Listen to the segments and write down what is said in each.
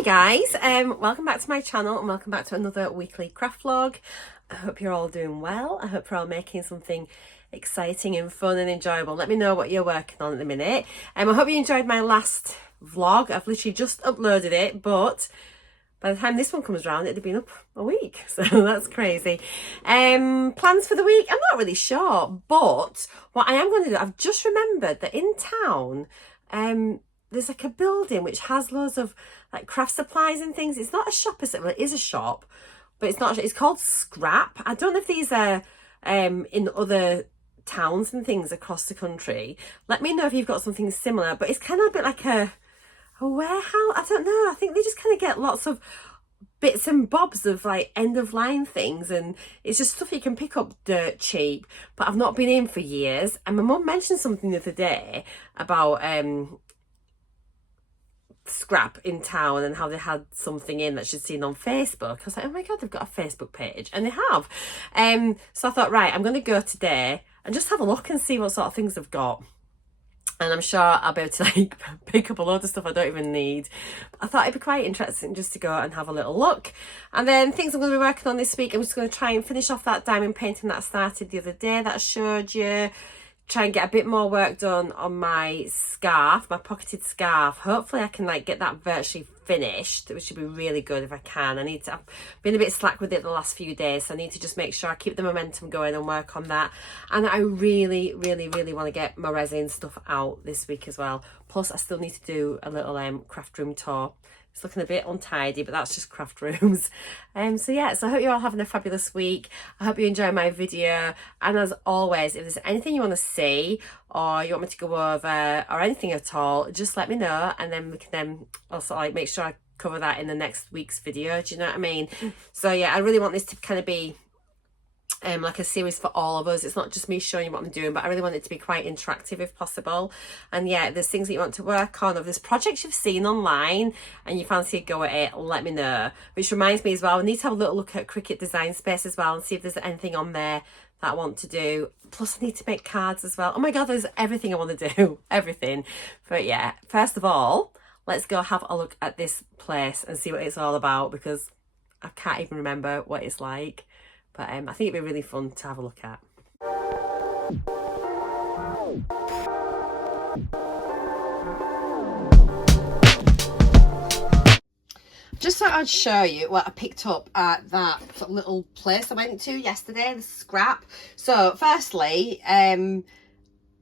Hi guys, welcome back to my channel and welcome back to another weekly craft vlog. I hope you're all doing well. I hope you're all making something exciting and fun and enjoyable. Let me know what you're working on at the minute. I hope you enjoyed my last vlog. I've literally just uploaded it, but by the time this one comes around, it'd have been up a week. So that's crazy. Plans for the week? I'm not really sure, but what I am going to do, I've just remembered that in town, there's like a building which has loads of like craft supplies and things. It's not a shop, is it? Well, it is a shop, but it's not. It's called Scrap. I don't know if these are in other towns and things across the country. Let me know if you've got something similar, but it's kind of a bit like a warehouse. I don't know. I think they just kind of get lots of bits and bobs of like end of line things, and it's just stuff you can pick up dirt cheap. But I've not been in for years, and my mum mentioned something the other day about Scrap in town and how they had something in that she'd seen on Facebook. I was like, oh my god, they've got a Facebook page, and they have. So I thought, right, I'm going to go today and just have a look and see what sort of things they've got. And I'm sure I'll be able to like pick up a load of stuff I don't even need. But I thought it'd be quite interesting just to go and have a little look. And then things I'm going to be working on this week, I'm just going to try and finish off that diamond painting that I started the other day that I showed you. Try and get a bit more work done on my scarf, my pocketed scarf. Hopefully I can like get that virtually finished, which would be really good if I can. I've been a bit slack with it the last few days, so I need to just make sure I keep the momentum going and work on that. And I really want to get my resin stuff out this week as well. Plus I still need to do a little craft room tour. It's looking a bit untidy, but that's just craft rooms. So yeah, so I hope you're all having a fabulous week. I hope you enjoy my video. And as always, if there's anything you want to see or you want me to go over or anything at all, just let me know, and then we can also like make sure I cover that in the next week's video. Do you know what I mean? So yeah, I really want this to kind of be like a series for all of us. It's not just me showing you what I'm doing, but I really want it to be quite interactive if possible. And yeah, if there's things that you want to work on, or if there's projects you've seen online and you fancy a go at it, let me know. Which reminds me as well, I need to have a little look at Cricut Design Space as well and see if there's anything on there that I want to do. Plus I need to make cards as well. Oh my god, there's everything I want to do. Everything. But yeah, first of all, let's go have a look at this place and see what it's all about, because I can't even remember what it's like. But I think it'd be really fun to have a look at. Just thought I'd show you what I picked up at that little place I went to yesterday, the Scrap. So firstly,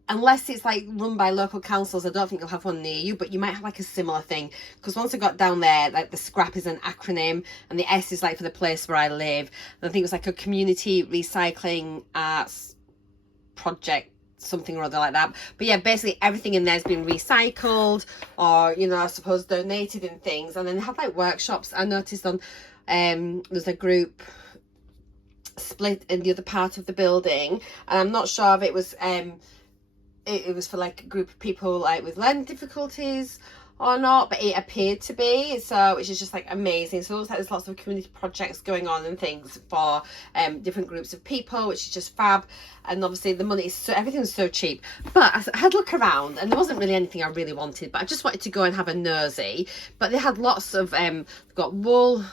unless it's like run by local councils, I don't think you'll have one near you, but you might have like a similar thing, because once I got down there, like the Scrap is an acronym and the S is like for the place where I live, and I think it was like a community recycling arts project, something or other like that. But yeah, basically everything in there's been recycled or, you know, I suppose donated and things. And then they have like workshops. I noticed on there's a group split in the other part of the building, and I'm not sure if it was it was for like a group of people like with learning difficulties or not, but it appeared to be, so which is just like amazing. So it looks like there's lots of community projects going on and things for different groups of people, which is just fab. And obviously the money is so, everything's so cheap. But I had a look around and there wasn't really anything I really wanted, but I just wanted to go and have a nosy. But they had lots of they've got wool.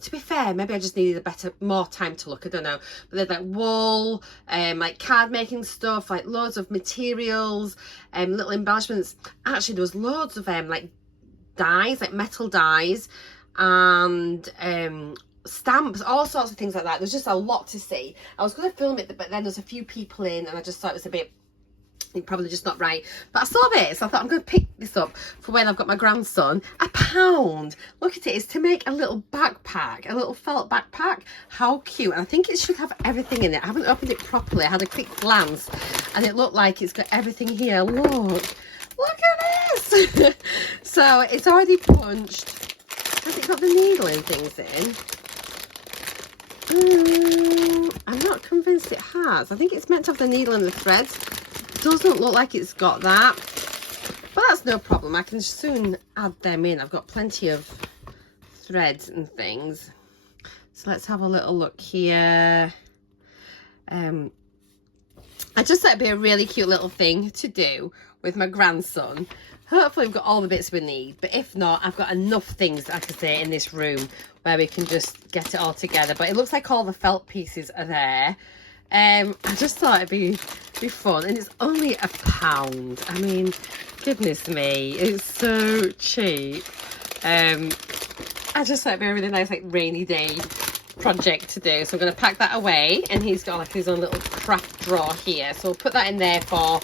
To be fair, maybe I just needed more time to look, I don't know. But they had like wool, like card making stuff, like loads of materials, little embellishments. Actually there was loads of like dies, like metal dies, and stamps, all sorts of things like that. There's just a lot to see. I was going to film it, but then there's a few people in and I just thought it was a bit, probably just not right. But I saw this, so I thought I'm going to pick this up for when I've got my grandson. £1. Look at it. It's to make a little backpack, a little felt backpack. How cute. And I think it should have everything in it. I haven't opened it properly. I had a quick glance and it looked like it's got everything here. Look at this. So it's already punched. Has it got the needle and things in? I'm not convinced it has. I think it's meant to have the needle and the threads. Doesn't look like it's got that, but that's no problem. I can soon add them in. I've got plenty of threads and things. So let's have a little look here. I just thought it'd be a really cute little thing to do with my grandson. Hopefully we've got all the bits we need, but if not, I've got enough things, like I say, in this room where we can just get it all together. But it looks like all the felt pieces are there. I just thought it'd be fun, and it's only £1. I mean, goodness me, it's so cheap. I just thought it'd be a really nice, like, rainy day project to do. So I'm going to pack that away, and he's got like his own little craft drawer here, so we'll put that in there for,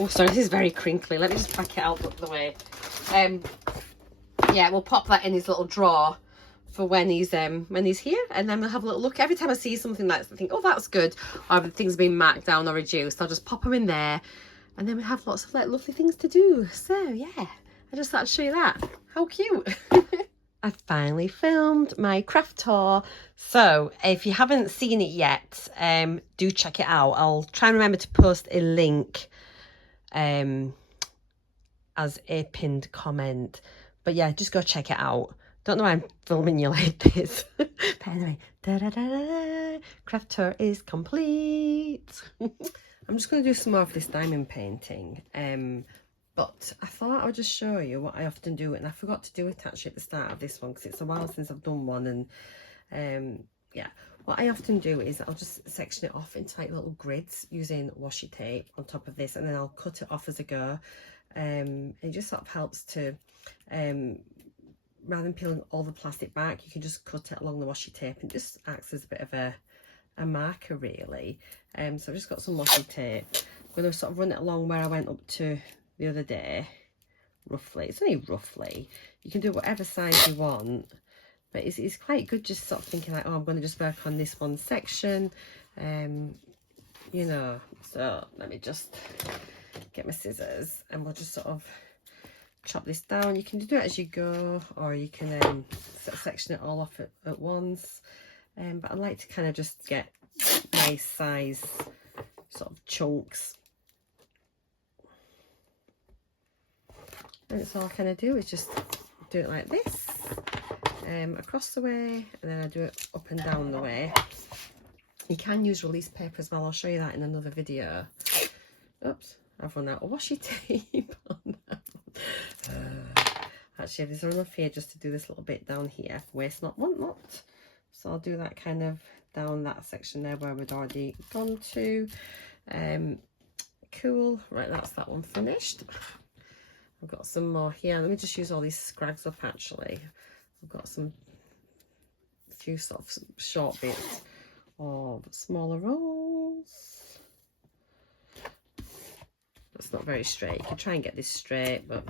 oh sorry, this is very crinkly, let me just pack it out the way. Yeah, we'll pop that in his little drawer for when he's here, and then we'll have a little look. Every time I see something that I think, oh, that's good, or things being marked down or reduced, I'll just pop them in there, and then we have lots of like lovely things to do. So yeah, I just thought I'd show you that. How cute. I finally filmed my craft tour, so if you haven't seen it yet, do check it out. I'll try and remember to post a link as a pinned comment, but yeah, just go check it out. Don't know why I'm filming you like this. But anyway, craft tour is complete. I'm just going to do some more of this diamond painting, but I thought I would just show you what I often do, and I forgot to do it actually at the start of this one because it's a while since I've done one. And yeah, what I often do is I'll just section it off into like little grids using washi tape on top of this, and then I'll cut it off as I go. It just sort of helps to rather than peeling all the plastic back, you can just cut it along the washi tape, and it just acts as a bit of a marker really. So I've just got some washi tape. I'm going to sort of run it along where I went up to the other day, roughly. It's only roughly. You can do whatever size you want, but it's quite good just sort of thinking like, oh, I'm going to just work on this one section, you know. So let me just get my scissors, and we'll just sort of chop this down. You can do it as you go, or you can section it all off at once, but I like to kind of just get nice size sort of chunks. And it's all I kind of do is just do it like this, across the way, and then I do it up and down the way. You can use release paper as well. I'll show you that in another video. Oops, I've run out of washi tape on that one. Actually, there's enough here just to do this little bit down here. Waste not, want not. So I'll do that kind of down that section there where we'd already gone to. Cool. Right, that's that one finished. I've got some more here. Let me just use all these scrags up actually. I've got a few sort of short bits of smaller rolls. That's not very straight. You can try and get this straight, but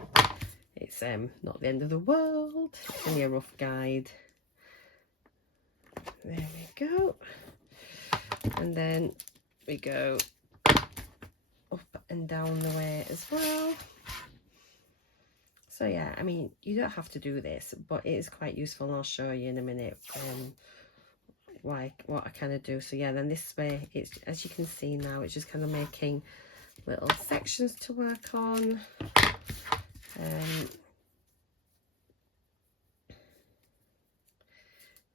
it's not the end of the world. It's only a rough guide. There we go. And then we go up and down the way as well. So yeah, I mean, you don't have to do this, but it is quite useful, and I'll show you in a minute what I kind of do. So yeah, then this way, it's, as you can see now, it's just kind of making little sections to work on.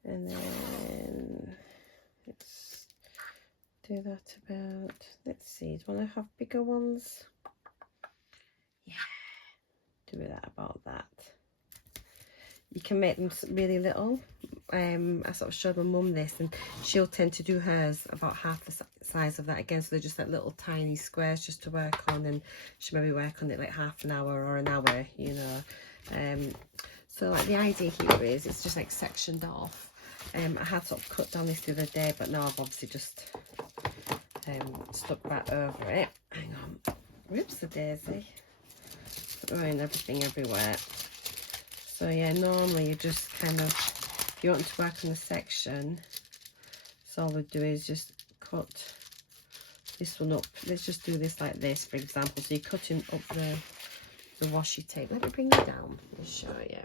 And then let's do that about, let's see, do you want to have bigger ones? Yeah, do that about that. You can make them really little. I sort of showed my mum this, and she'll tend to do hers about half the size of that again, so they're just like little tiny squares just to work on, and she maybe work on it like half an hour or an hour, you know. So like the idea here is it's just like sectioned off. I had sort of cut down this the other day, but now I've obviously just stuck that over it. Hang on, whoops a daisy, throwing everything everywhere. So yeah, normally you just kind of, if you want to work on the section, so all we do is just cut this one up. Let's just do this like this, for example. So you're cutting up the washi tape. Let me bring it down and show you.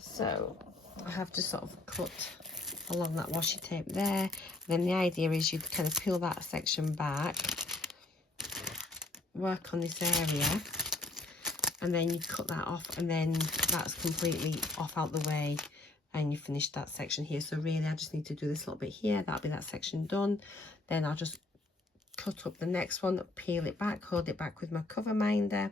So I have to sort of cut along that washi tape there. And then the idea is you kind of peel that section back, work on this area, and then you cut that off, and then that's completely off out the way, and you finish that section here. So really I just need to do this little bit here. That'll be that section done. Then I'll just cut up the next one, peel it back, hold it back with my cover minder,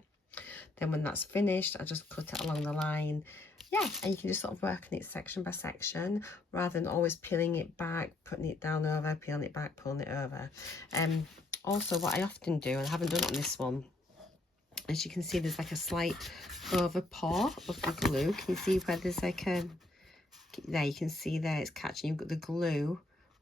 Then when that's finished, I just cut it along the line. Yeah, and you can just sort of work on it section by section rather than always peeling it back, putting it down over, peeling it back, pulling it over. Also, what I often do, and I haven't done it on this one, as you can see, there's like a slight over pour of the glue. Can you see where there's like a, there you can see there it's catching, you've got the glue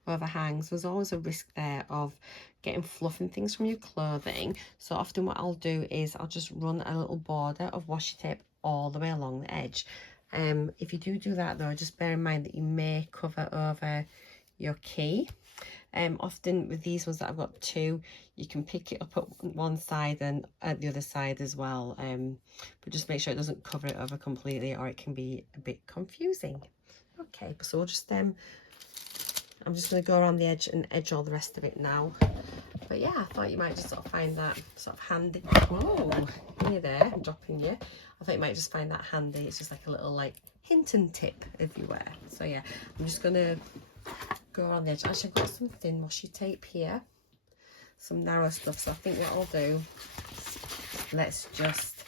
overhangs. There's always a risk there of getting fluff and things from your clothing. So often what I'll do is I'll just run a little border of washi tape all the way along the edge. If you do that though, just bear in mind that you may cover over your key. Often with these ones that I've got two, you can pick it up at one side and at the other side as well, but just make sure it doesn't cover it over completely or it can be a bit confusing. Okay, so we'll just I'm just going to go around the edge and edge all the rest of it now. But yeah, I thought you might just sort of find that sort of handy. Whoa, you're there, I'm dropping you. I thought you might just find that handy. It's just like a little like hint and tip everywhere. So yeah, I'm just going to go around the edge. Actually, I've got some thin washi tape here, some narrow stuff. So I think what I'll do, let's just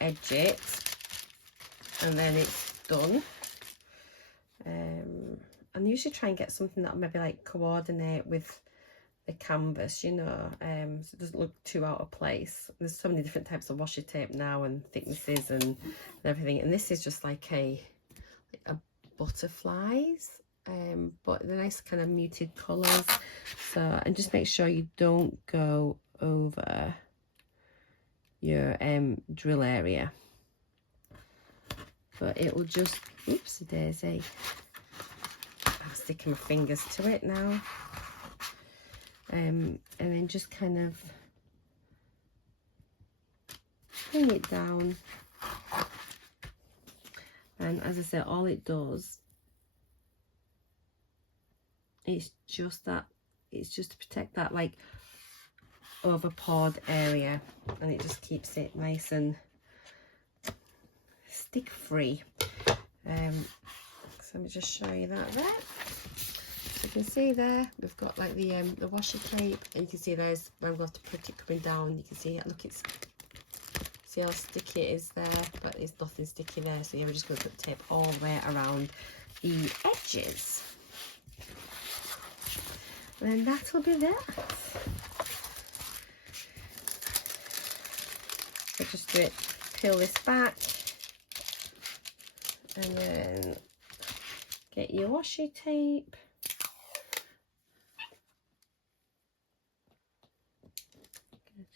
edge it and then it's done. And usually try and get something that maybe like coordinate with the canvas, you know, so it doesn't look too out of place. There's so many different types of washi tape now and thicknesses and everything, and this is just like a butterflies, but the nice kind of muted colours. So, and just make sure you don't go over your drill area, but it will just, oopsie daisy, I'm sticking my fingers to it now. And then just kind of bring it down, and as I said, all it does is just that, it's just to protect that like over poured area, and it just keeps it nice and stick free. So let me just show you that there. So you can see there we've got like the washi tape, and you can see there's where I'm going to put it coming down. You can see it, look, it's, see how sticky it is there, but there's nothing sticky there. So yeah, we're just going to put tape all the way around the edges, and then that'll be that. So just do it, peel this back, and then get your washi tape.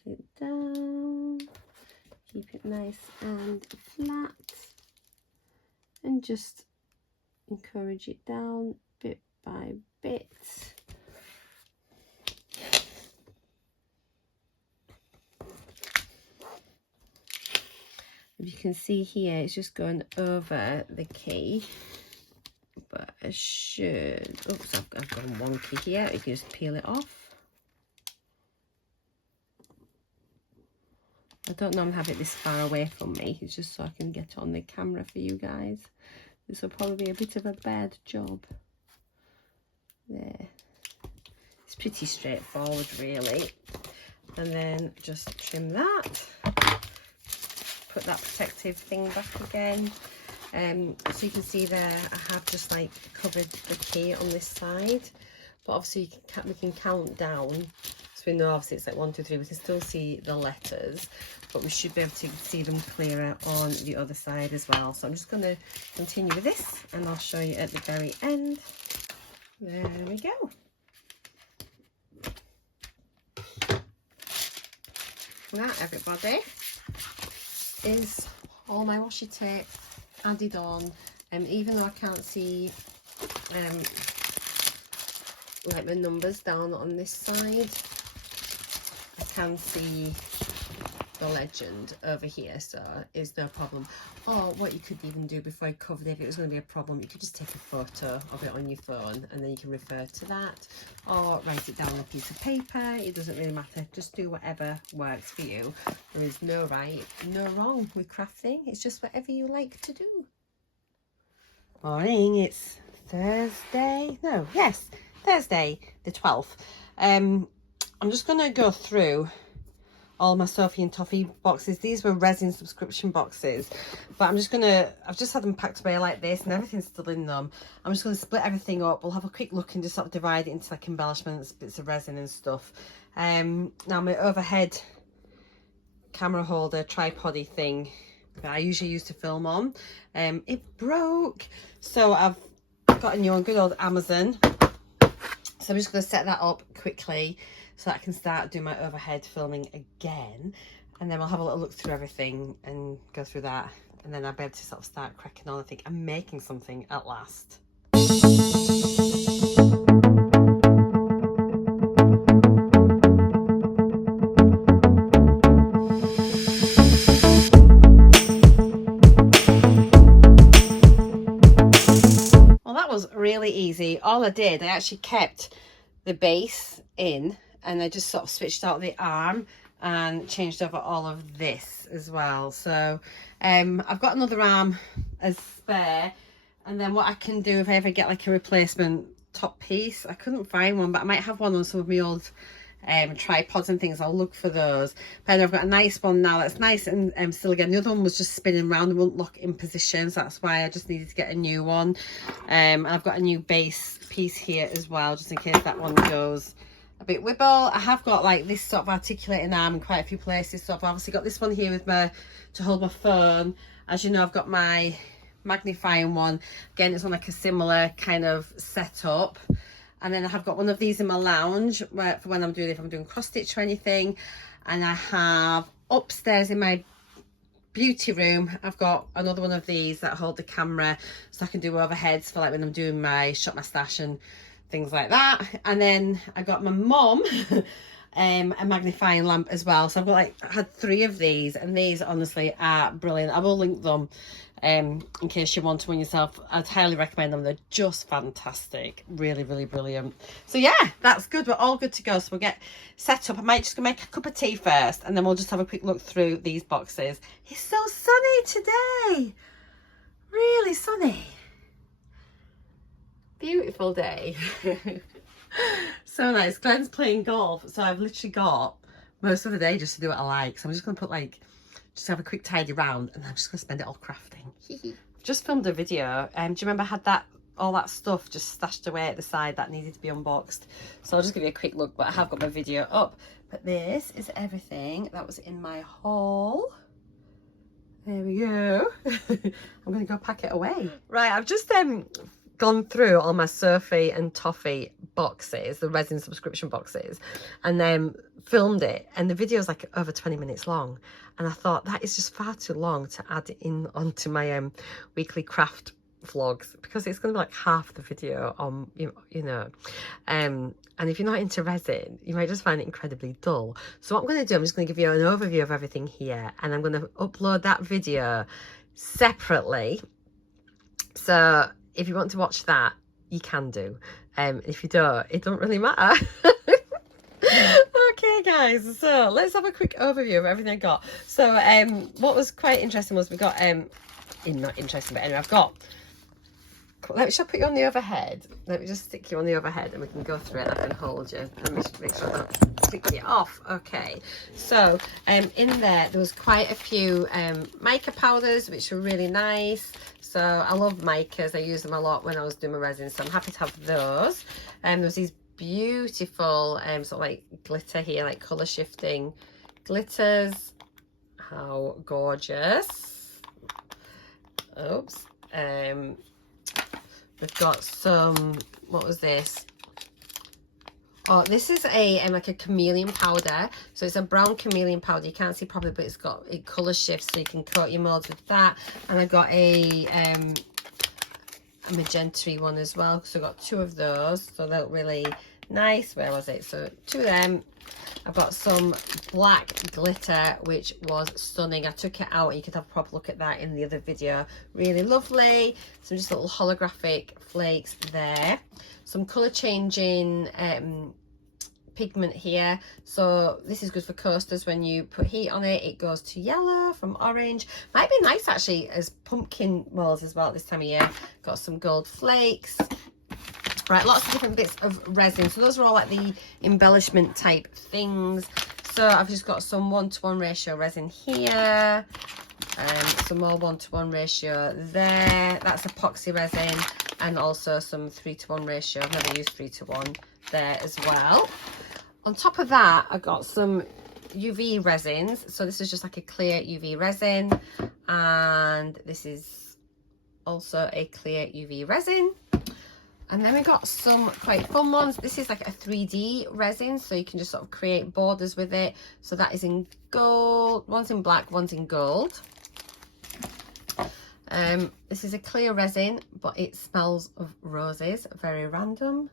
Get it down, keep it nice and flat, and just encourage it down bit by bit. If you can see here, it's just going over the key, but I should, oops, I've gone wonky here. You can just peel it off. I don't normally have it this far away from me, it's just so I can get it on the camera for you guys. This will probably be a bit of a bad job. There. It's pretty straightforward really. And then just trim that. Put that protective thing back again. So you can see there I have just like covered the key on this side, but obviously we can count down, so we know obviously it's like 1, 2, 3. We can still see the letters, but we should be able to see them clearer on the other side as well. So I'm just going to continue with this, and I'll show you at the very end. There we go. That, everybody, is all my washi tape added on. Even though I can't see like the numbers down on this side, I can see the legend over here, so it's no problem. Or what you could even do before I covered it, if it was going to be a problem, you could just take a photo of it on your phone, and then you can refer to that, or write it down on a piece of paper. It doesn't really matter, just do whatever works for you. There is no right, no wrong with crafting, it's just whatever you like to do. Morning, it's Thursday, no, yes, Thursday the 12th. I'm just going to go through all my Sophie and Toffee boxes. These were resin subscription boxes, but I'm just gonna, I've just had them packed away like this and everything's still in them. I'm just gonna split everything up. We'll have a quick look and just sort of divide it into like embellishments, bits of resin and stuff. Now my overhead camera holder tripody thing that I usually use to film on, it broke, so I've got a new one, good old Amazon. So I'm just going to set that up quickly so that I can start doing my overhead filming again, and then we'll have a little look through everything and go through that, and then I'll be able to sort of start cracking on. I think I'm making something at last. Really easy. All I did, I actually kept the base in and I just sort of switched out the arm and changed over all of this as well. So I've got another arm as spare, and then what I can do if I ever get like a replacement top piece, I couldn't find one, but I might have one on some of my old tripods and things. I'll look for those. But I've got a nice one now that's nice and still again. The other one was just spinning around and wouldn't lock in position, so that's why I just needed to get a new one. And I've got a new base piece here as well, just in case that one goes a bit wibble. I have got like this sort of articulating arm in quite a few places, so I've obviously got this one here with my to hold my phone. As you know, I've got my magnifying one again. It's on like a similar kind of setup. And then I have got one of these in my lounge where, for when I'm doing, if I'm doing cross stitch or anything. And I have upstairs in my beauty room, I've got another one of these that hold the camera, so I can do overheads for like when I'm doing my shop my stash and things like that. And then I got my mum a magnifying lamp as well. So I've got like, I had 3 of these, and these honestly are brilliant. I will link them in case you want one yourself. I'd highly recommend them. They're just fantastic, really brilliant. So yeah, that's good. We're all good to go. So we'll get set up. I might just go make a cup of tea first, and then we'll just have a quick look through these boxes. It's so sunny today, really sunny, beautiful day. So nice. Glenn's playing golf, so I've literally got most of the day just to do what I like. So I'm just gonna put like, just have a quick tidy round, and I'm just gonna spend it all crafting. Just filmed a video. Do you remember I had that, all that stuff just stashed away at the side that needed to be unboxed? So I'll just give you a quick look, but I have got my video up. But this is everything that was in my haul. There we go. I'm gonna go pack it away. Right, I've just gone through all my Sophie and Toffee boxes, the resin subscription boxes, and then filmed it, and the video is like over 20 minutes long, and I thought that is just far too long to add in onto my weekly craft vlogs, because it's going to be like half the video on, you know, and if you're not into resin, you might just find it incredibly dull. So what I'm going to do, I'm just going to give you an overview of everything here, and I'm going to upload that video separately. So if you want to watch that, you can do. If you don't, it don't really matter. Okay guys, so let's have a quick overview of everything I got. So what was quite interesting was we got not interesting, but anyway, I've got, shall I put you on the overhead? Let me just stick you on the overhead and we can go through it. I can hold you. Let me just make sure I don't stick you off. Okay, so in there was quite a few mica powders, which were really nice. So I love micas. I use them a lot when I was doing my resin, so I'm happy to have those. There's these beautiful sort of like glitter here, like colour shifting glitters. How gorgeous. Oops. We've got some, what was this? Oh, this is a like a chameleon powder. So it's a brown chameleon powder. You can't see properly, but it colour shifts, so you can coat your moulds with that. And I got a magenta one as well. So I got 2 of those. So they look really nice. Where was it? So 2 of them. I've got some black glitter, which was stunning. I took it out, and you could have a proper look at that in the other video. Really lovely. Some just little holographic flakes there. Some colour changing pigment here. So this is good for coasters. When you put heat on it, it goes to yellow from orange. Might be nice actually as pumpkin molds as well at this time of year. Got some gold flakes. Right, lots of different bits of resin. So those are all like the embellishment type things. So I've just got some 1:1 ratio resin here, some more 1:1 ratio there. That's epoxy resin, and also some 3:1 ratio. I've never used 3:1 there as well. On top of that, I got some UV resins. So this is just like a clear UV resin, and this is also a clear UV resin. And then we got some quite fun ones. This is like a 3D resin, so you can just sort of create borders with it. So that is in gold, one's in black, one's in gold. This is a clear resin, but it smells of roses, very random.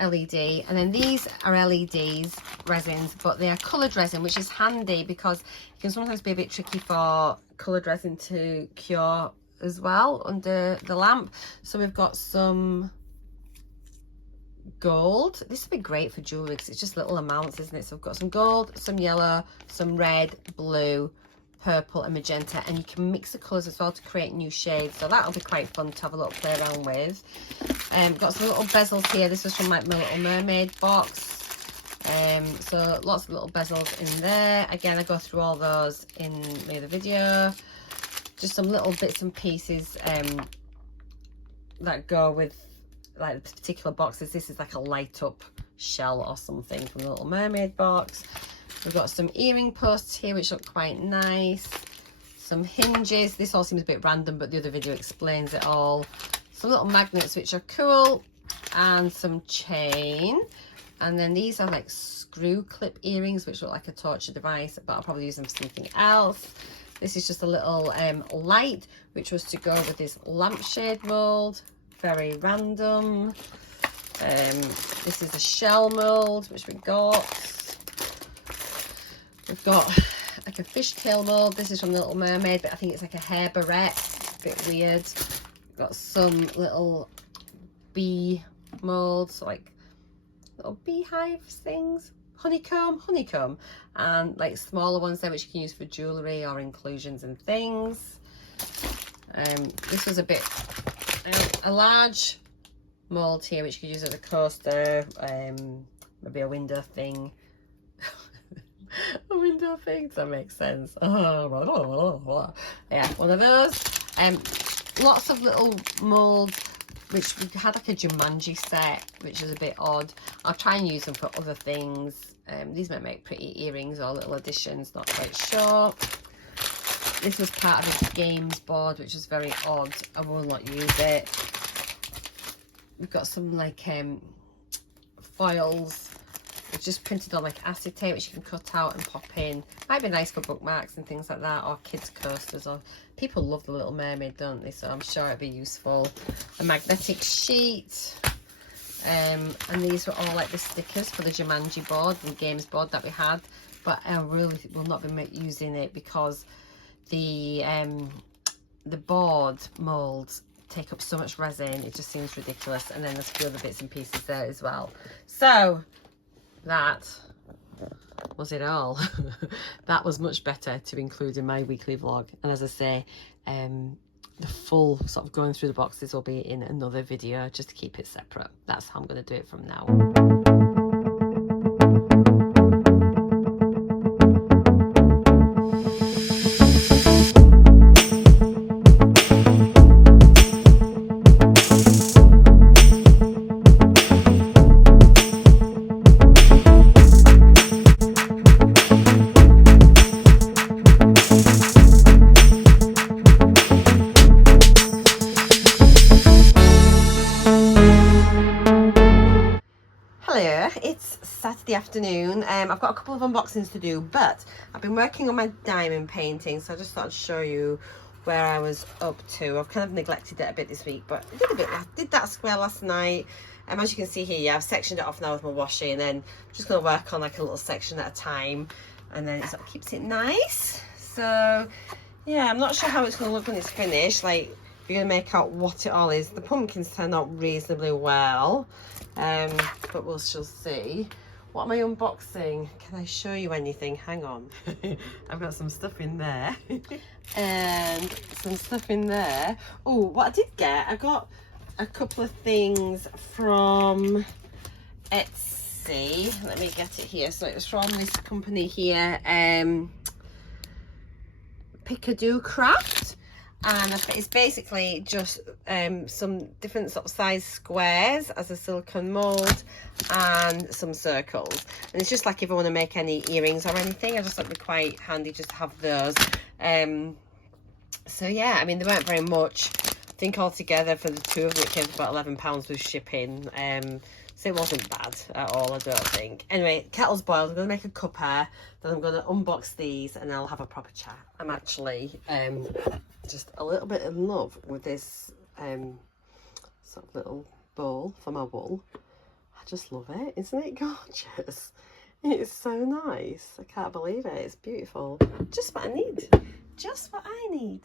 LED. And then these are LEDs resins, but they are coloured resin, which is handy because it can sometimes be a bit tricky for coloured resin to cure as well under the lamp. So we've got some gold. This would be great for jewellery because it's just little amounts, isn't it? So we've got some gold, some yellow, some red, blue, purple and magenta, and you can mix the colours as well to create new shades, so that'll be quite fun to have a little play around with. Got some little bezels here. This is from like my Little Mermaid box. So lots of little bezels in there. Again, I go through all those in the other video. Just some little bits and pieces that go with like the particular boxes. This is like a light up shell or something from the Little Mermaid box. We've got some earring posts here which look quite nice. Some hinges. This all seems a bit random, but the other video explains it all. Some little magnets which are cool, and some chain. And then these are like screw clip earrings which look like a torture device, but I'll probably use them for something else. This is just a little light which was to go with this lampshade mold. Very random. This is a shell mold which we got. We've got like a fishtail mold. This is from the Little Mermaid, but I think it's like a hair barrette. It's a bit weird. We've got some little bee molds, so like little beehive things. Honeycomb, and like smaller ones there which you can use for jewellery or inclusions and things. This was a bit, a large mold here which you could use as a coaster, maybe a window thing. A window thing, does that make sense? Yeah, one of those. Lots of little molds which we had like a Jumanji set, which is a bit odd. I'll try and use them for other things. These might make pretty earrings or little additions, not quite sure. This was part of a games board, which is very odd. I will not use it. We've got some like foils, it's just printed on like acetate, which you can cut out and pop in. Might be nice for bookmarks and things like that, or kids coasters, or people love the Little Mermaid, don't they? So I'm sure it'd be useful. A magnetic sheet, and these were all like the stickers for the Jumanji board, the games board that we had, but I really will not be using it because the board molds take up so much resin, it just seems ridiculous. And then there's a few other bits and pieces there as well. So that was it all. That was much better to include in my weekly vlog, and as I say, the full sort of going through the boxes will be in another video just to keep it separate. That's how I'm going to do it from now on. It's Saturday afternoon. I've got a couple of unboxings to do, but I've been working on my diamond painting, so I just thought I'd show you where I was up to. I've kind of neglected it a bit this week, but I did that square last night. As you can see here, yeah, I've sectioned it off now with my washi, and then I'm just going to work on like a little section at a time, and then it sort of keeps it nice. So yeah, I'm not sure how it's going to look when it's finished. Like, you're going to make out what it all is. The pumpkins turned out reasonably well, but we'll still see. What am I unboxing? Can I show you anything? Hang on. I've got some stuff in there and some stuff in there. Oh, what I did get, I got a couple of things from Xxxxx. easy. Let me get it here. So it's from this company here, Pickadoo Craft, and it's basically just some different sort of size squares as a silicone mold and some circles, and it's just like if I want to make any earrings or anything, I just thought it'd be quite handy just to have those. So yeah, I mean, they weren't very much. I think altogether for the two of them it came to about £11 with shipping, so it wasn't bad at all, I don't think. Anyway, kettle's boiled. I'm going to make a cuppa, then I'm going to unbox these and I'll have a proper chat. I'm actually just a little bit in love with this sort of little bowl for my wool. I just love it. Isn't it gorgeous? It's so nice. I can't believe it. It's beautiful. Just what I need. Just what I need.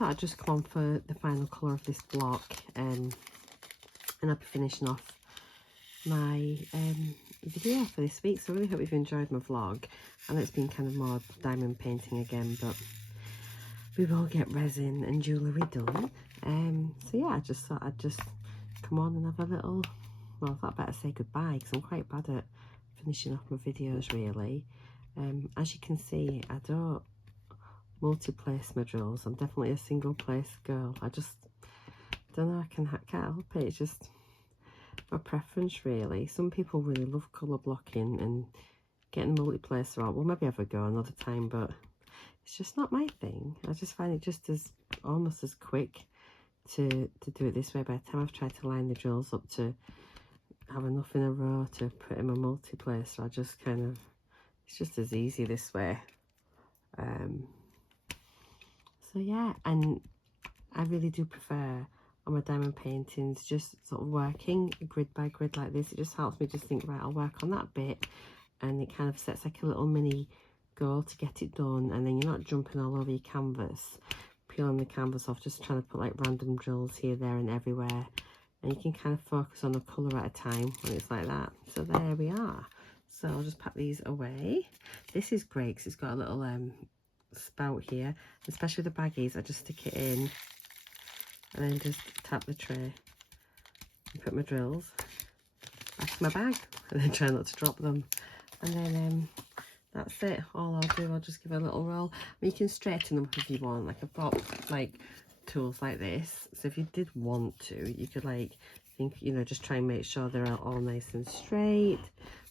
I'll just come on for the final colour of this block, and I'll be finishing off my video for this week. So I really hope you've enjoyed my vlog. I know it's been kind of more diamond painting again, but we will get resin and jewellery done. So yeah, I just thought I'd just come on and have a little, well, I thought I'd better say goodbye because I'm quite bad at finishing off my videos really. As you can see, I don't multi-place my drills. I'm definitely a single place girl. I just don't know, I can't help it. It's just my preference really. Some people really love colour blocking and getting multi-place out. Well, maybe have a go another time, but it's just not my thing. I just find it just as almost as quick to do it this way. By the time I've tried to line the drills up to have enough in a row to put in my multi-place, I just kind of, it's just as easy this way. So yeah, and I really do prefer on my diamond paintings just sort of working grid by grid like this. It just helps me just think, right, I'll work on that bit, and it kind of sets like a little mini goal to get it done, and then you're not jumping all over your canvas, peeling the canvas off, just trying to put like random drills here, there and everywhere, and you can kind of focus on a colour at a time when it's like that. So there we are. So I'll just pack these away. This is great because it's got a little spout here, especially with the baggies. I just stick it in and then just tap the tray put my drills back in my bag and then try not to drop them. And then that's it. All I'll do, I'll just give it a little roll. I mean, you can straighten them up if you want. Like, I've got like tools like this, so if you did want to, you could like think, you know, just try and make sure they're all nice and straight.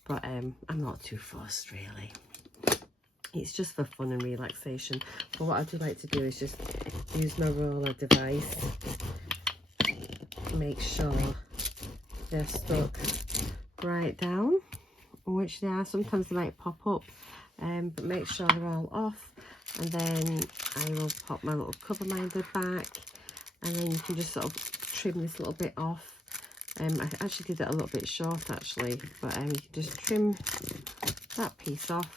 But I'm not too fussed really. It's just for fun and relaxation. But what I do like to do is just use my roller device, make sure they're stuck right down, which they are. Sometimes they might pop up, but make sure they're all off. And then I will pop my little cover minder back, and then you can just sort of trim this little bit off. I actually did it a little bit short actually, but you can just trim that piece off,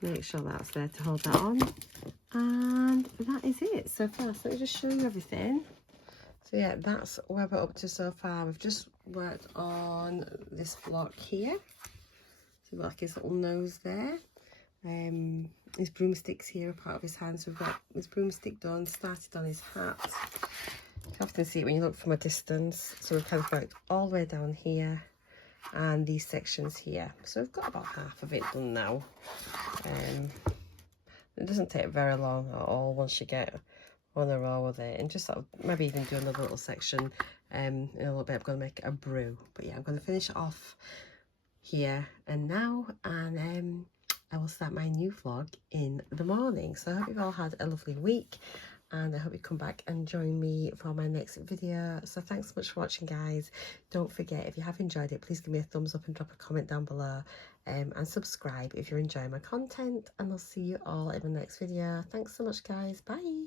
make sure that's there to hold that on, and that is it so far. So let me just show you everything. So yeah, that's where we're up to so far. We've just worked on this block here. So we've got like his little nose there. His broomsticks here are part of his hand. So we've got his broomstick done, started on his hat. You can often see it when you look from a distance. So we've kind of worked all the way down here and these sections here. So we've got about half of it done now. It doesn't take very long at all once you get on a roll with it, and just sort of maybe even do another little section in a little bit. I'm going to make a brew, but yeah, I'm going to finish it off here and now, and I will start my new vlog in the morning. So I hope you've all had a lovely week, and I hope you come back and join me for my next video. So thanks so much for watching, guys. Don't forget, if you have enjoyed it, please give me a thumbs up and drop a comment down below, and subscribe if you're enjoying my content, and I'll see you all in the next video. Thanks so much, guys. Bye.